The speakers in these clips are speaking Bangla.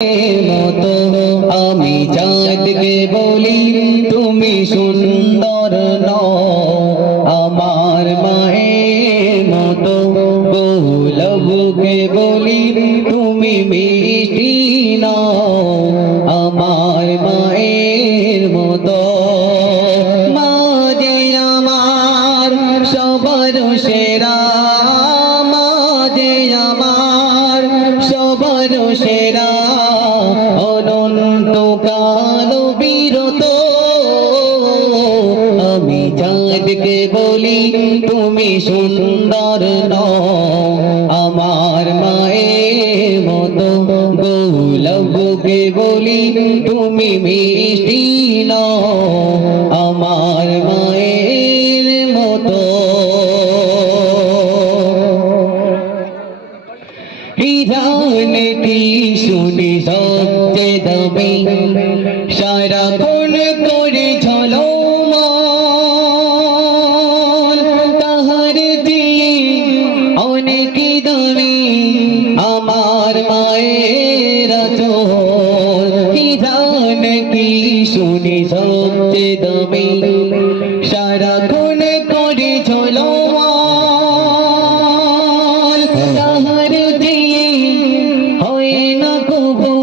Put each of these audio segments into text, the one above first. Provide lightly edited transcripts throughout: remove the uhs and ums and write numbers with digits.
মতো আমি চাঁদকে বলি তুমি সুন্দর নও, আমার মায়ের মতো গোলাপকে বলি তুমি মিষ্টি নও, আমার মায়ের মতো। মা যে আমার সবার সেরা, মা যে আমার সবার সেরা, অনন্তকাল বিরত আমি চাঁদকে বলি তুমি সুন্দর নও, আমার মায়ের মতো গোলাপকে বলি তুমি মিষ্টি নও, আমার মায়ের মতো। গানটি শুনি সবচেয়ে দামি, সারাক্ষণ করে চলো মান, তাহার দিয়ে অনেক দামি আমার মায়ের আঁচল। গানটি শুনি সবচেয়ে দামি, সারাক্ষণ করে চলো মান, তাহার দিয়ে হয় না কবু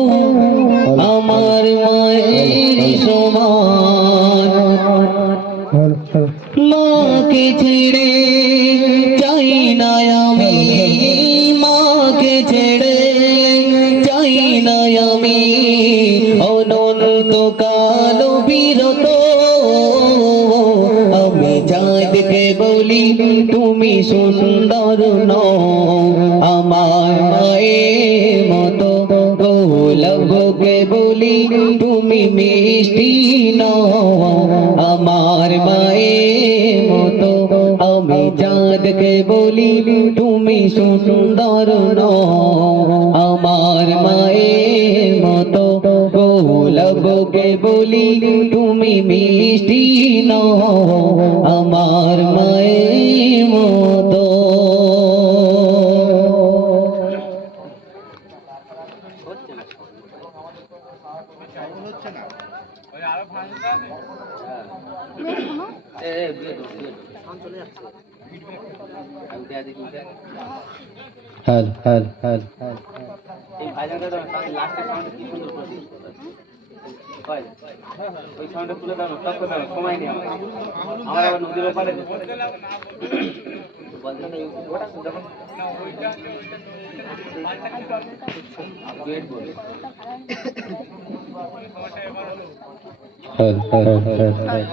আমার মায়ের সমান। মাকে ছেড়ে চাই না আমি, মাকে ছেড়ে চাই না আমি, অনন্তকাল বিরত আমি চাঁদকে বলি তুমি সুন্দর নও, আমার মায়ের মতো গোলাপকে বলি তুমি মিষ্টি নও, আমার মায়ের মতো আমি চাঁদকে বলি তুমি সুন্দর নও, আমার মায়ের মতো গোলাপকে বলি তুমি মিষ্টি নও, আমার মায়ের মতো। হ্যাল হ্যাল হ্যাল হ্যাল এই ভাইজানটা তো লাস্টের সাউন্ড কি সুন্দর করছি কই ওই সাউন্ডটা তুলে দাও টপ করে দাও, সময় নেই আমার আবার নদীর ওপারে বলতে না ওটা যখন ওইটা ওয়েট বল হ্যাল হ্যাল হ্যাল হ্যাল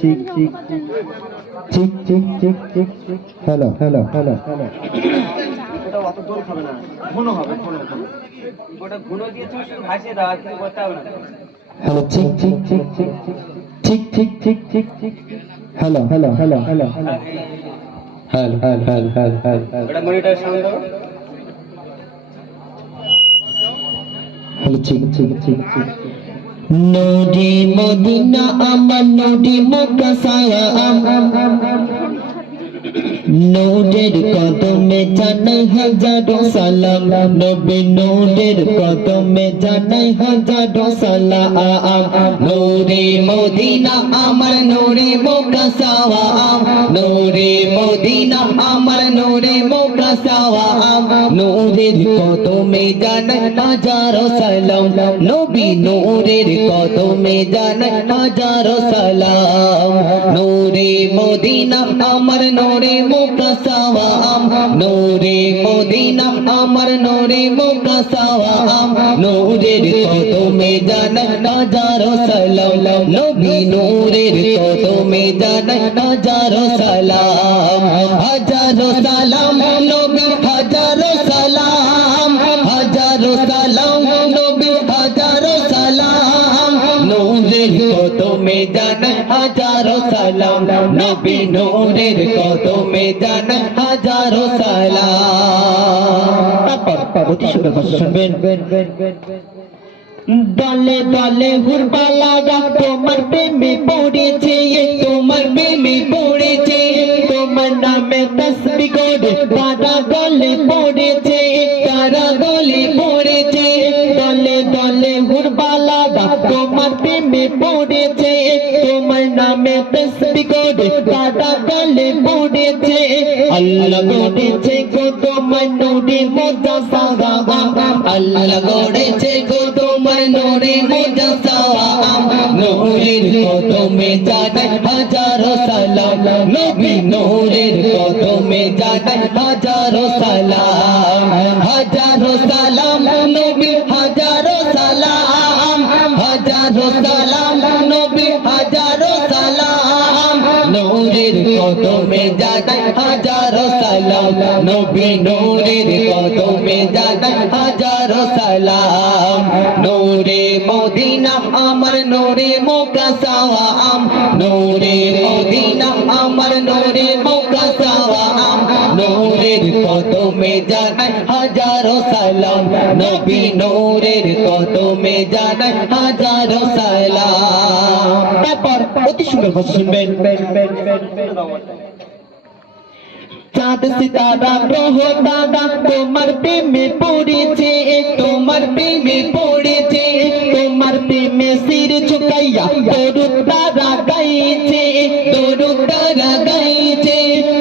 ঠিক ঠিক ঠিক ঠিক ঠিক ঠিক ঠিক হ্যালো হ্যালো হ্যালো হ্যালো ওটা অত জোর হবে না, ঘন হবে, ঘন ঘন ওটা ঘন দিয়ে তুমি ভাসিয়ে দাও, আর কিছু করতে হবে না। হ্যালো ঠিক ঠিক ঠিক ঠিক ঠিক ঠিক ঠিক ঠিক ঠিক hello hello hello hello hello hello hello hello hello hello ওটা মনিটর সাউন্ড দাও। হ্যালো ঠিক ঠিক ঠিক ঠিক নূরে মদিনা আমার নূরে মক্কা সালাম, নূরের কদমে জানাই হাজারো সালাম, নবী নূরের কদমে জানাই হাজারো সালাম, নূরে মদিনা আমার নূরে মক্কা সালাম, নূরে মদিনা আমার নূরে মক্কা সালাম, নূরের কদমে জানাই হাজারো সালাম, নবী নূরের কদমে জানাই হাজারো সালাম, নূরে মদিনা আমার নূরে মক্কা সালাম, নূরে মদিনা আমার নূরে মক্কা সালাম, নূরের কদমে জানাই হাজারো সালাম, নবী নূরের কদমে জানাই হাজারো সালাম, হাজারো সালাম নবী হাজারো সালাম, হাজারো সালাম নবী হাজারো সালাম, নূরের কদমে জানাই হাজারো সালাম, নবী নূরের কদমে জানাই হাজারো সালাম। তারপর অতি সুন্দর কথা শুনবেন। দলে দলে হুরবালারা তোমার প্রেমে পড়েছে, তোমার প্রেমে পড়েছে, তোমার নামে তসবিহ করে তারা গলে পড়েছে, তারা গলে পড়েছে। দলে দলে হুরবালারা তোমার প্রেমে পড়েছে, তোমার নামে তসবিহ করে তারা গলে পড়েছে। আল্লাহ গড়েছে গো তোমার নূরে মুজাসসারা, আল্লাহ গড়েছে গো তোমার নূরে মুজাসসারা। নূরের কদমে জানাই হাজারো সালাম, নবী নূরের কদমে জানাই হাজারো সালাম, হাজারো সালাম নবী হাজারো সালাম, হাজারো সালাম নবী হাজারো সালাম। নূরের কদমে জানাই হাজারো সালাম, নবী নূরের কদমে জানাই হাজারো সালাম। নূরে মদিনা আমার নূরে মুকাসাম, নূরে মদিনা আমার নূরে মুকাসাম। নূরের কদমে জানাই হাজারো সালাম, নবী নূরের কদমে জানাই হাজারো সালাম। তারপর অতি সুন্দর কথা শুনবেন। চাঁদ সিতারা গ্রহ তারা তোমার প্রেমে পড়েছে, তোমার প্রেমে পড়েছে, তোমার প্রেমে শির ঝুঁকাইয়া দরুদ তারা গাইছে, দরুদ তারা গাইছে।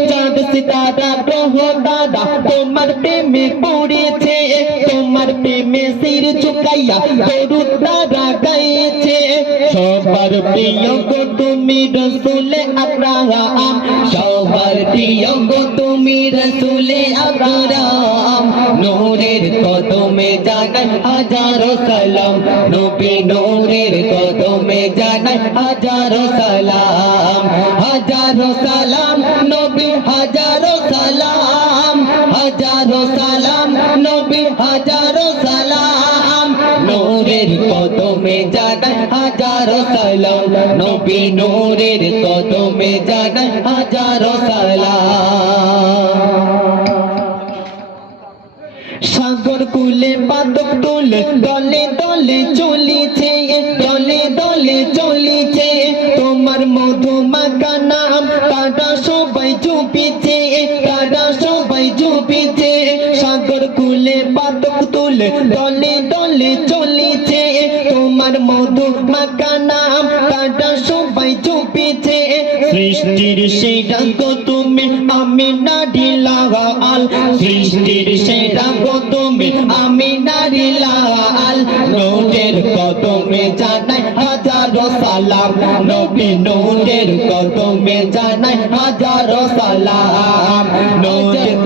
চাঁদ সিতারা গ্রহ তারা তোমার প্রেমে পড়েছে, তোমার প্রেমে শির ঝুঁকাইয়া দরুদ তারা গাইছে। সবার প্রিয় গো তুমি রসুলে আকরাম, সবার প্রিয় গো তুমি রসুলে আকরাম। নূরের কদমে জানাই হাজারো সালাম, নবী নূরের কদমে জানাই হাজারো সালাম, হাজারো সালাম নবী হাজারো সালাম, হাজারো সালাম নবী হাজারো সালাম। নূরের কদমে জানাই হাজারো সালাম, নবী নূরের কদমে জানাই হাজারো সালাম। সাগর কুলে বাদক তুলে দলে দলে চলিছে, দলে দলে চলিছে, তোমার মধুমাখা নাম তারা সবাই জপিছে, তারা সবাই জপিছে। সাগর কুলে বাদক তুলে দলে দলে চলিছে, তোমার মধুমাখা নাম তারা সবাই জপিছে। সৃষ্টির সেরা গো তুমি আমি নারী লাগাল, সৃষ্টির সেরা গো তুমি আমি নারী লাগাল। নূরের কদমে জানাই হাজারো সালাম, নবী নূরের কদমে জানাই হাজারো সালাম। নূরের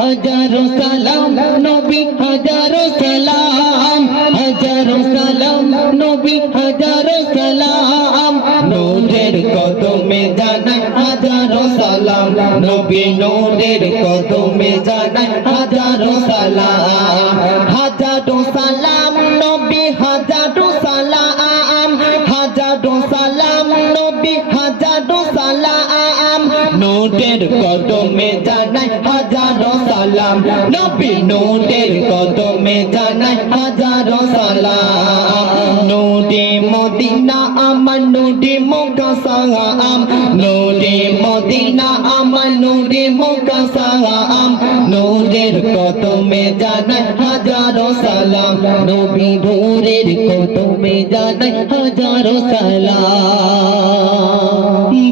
হাজারো সালাম নবী হাজারো সালাম, হাজারো সালাম নবী হাজারো সালাম। নূরের কদমে জানাই হাজারো সালাম, নবী নূরের কদমে জানাই হাজারো সালাম, হাজারো সালাম নবী হাজারো সালাম, হাজারো সালাম নবী হাজারো সালাম। নূরের কদমে জানাই হাজারো সালাম, নবী নূরের কদমে জানাই হাজারো সালাম। নূরে মদিনা আমার নূরে মুকাসাম, নূরে মদিনা আমার নূরে মুকাসাম। নূরের কদমে জানাই হাজারো সালাম, নবী নূরের কদমে জানাই হাজারো সালাম।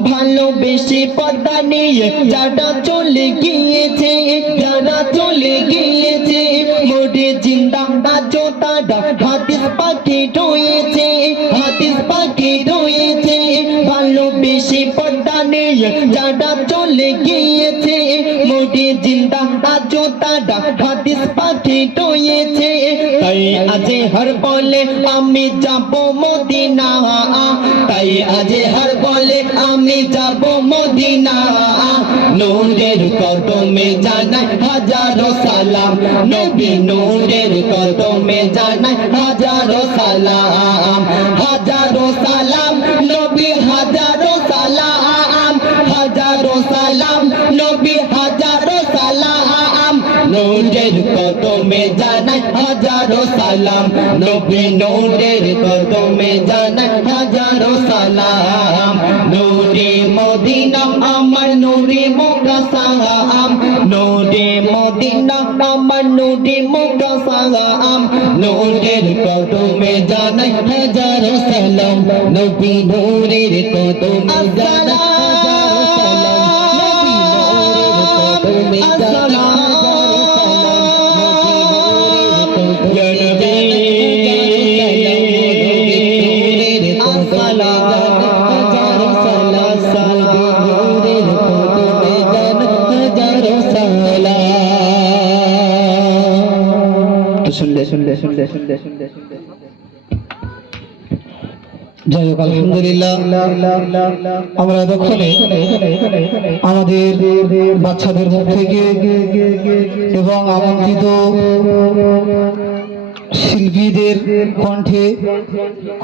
ভালোবেসে পর্দা নিয়ে যারা চলে গিয়েছে, যারা চলে গিয়েছে, মোরে জিন্দা আজো তারা হাদিস পাখি রয়েছে, হাদিস পাখি রয়েছে। ভালোবেসে পর্দা নিয়ে যারা চলে গিয়েছে, মোরে জিন্দা আজো তারা হাদিস পাখি রয়েছে। তাই আজে হর বলে আমি যাব মদিনা, তাই আজে হর বলে আমি যাব মদিনা। নূরের কদমে জানাই হাজারো সালাম, নবী নূরের কদমে জানাই হাজারো সালাম, হাজারো সালাম নবী হাজারো সালাম, হাজারো সালাম নবী হাজারো সালাম। নূরের কদমে জানাই হাজারো হাজারো সালাম নবী নূরের কদমে জানাই হাজারো সালাম নূরে মদিনা আমার নূরে মক্কা সালাম নূরে মদিনা আমার নূরে মক্কা সালাম নূরের কদমে জানাই হাজারো সালাম নবী নূরের কদমে জানাই যাই হোক আলহামদুলিল্লাহ আমরা এতক্ষণে আমাদের বাচ্চাদের মুখ থেকে এবং আমন্ত্রিত শিল্পীদের কণ্ঠে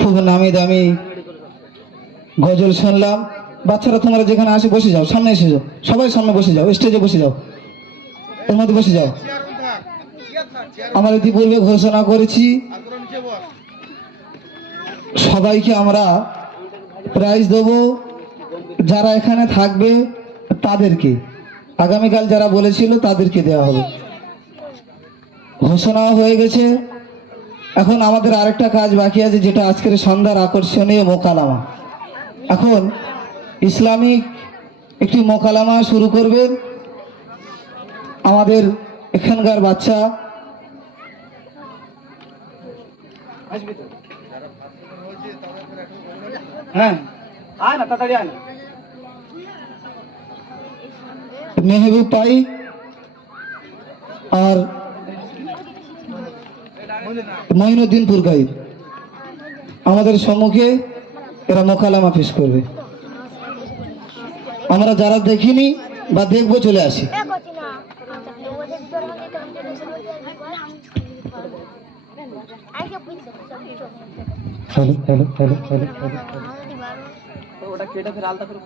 খুব নামি দামি গজল শুনলাম। বাচ্চারা তোমরা যেখানে আসে বসে যাও, সামনে এসে যাও, সবাই সামনে বসে যাও, স্টেজে বসে যাও, এর মধ্যে বসে যাও। আমরা ইতিপূর্বে ঘোষণা করেছি সবাইকে আমরা প্রাইজ দেবো, যারা এখানে থাকবে তাদেরকে, আগামীকাল যারা বলেছিল তাদেরকে দেওয়া হবে। ঘোষণা হয়ে গেছে। এখন আমাদের আরেকটা কাজ বাকি আছে, যেটা আজকের সন্ধ্যার আকর্ষণীয় মোকালামা। এখন ইসলামিক একটি মোকালামা শুরু করবেন আমাদের এখানকার বাচ্চা। হ্যাঁ, আয় না, তাড়াতাড়ি আয় না। মেহবুব পাই আর মঈনুদ্দিন পুরকাইত আমাদের সম্মুখে এরা মোকালামা পেশ করবে। আমরা যারা দেখিনি বা দেখবো চলে আসি। Hello hello hello hello hello, ওটা কেটে ফের আলাদা করে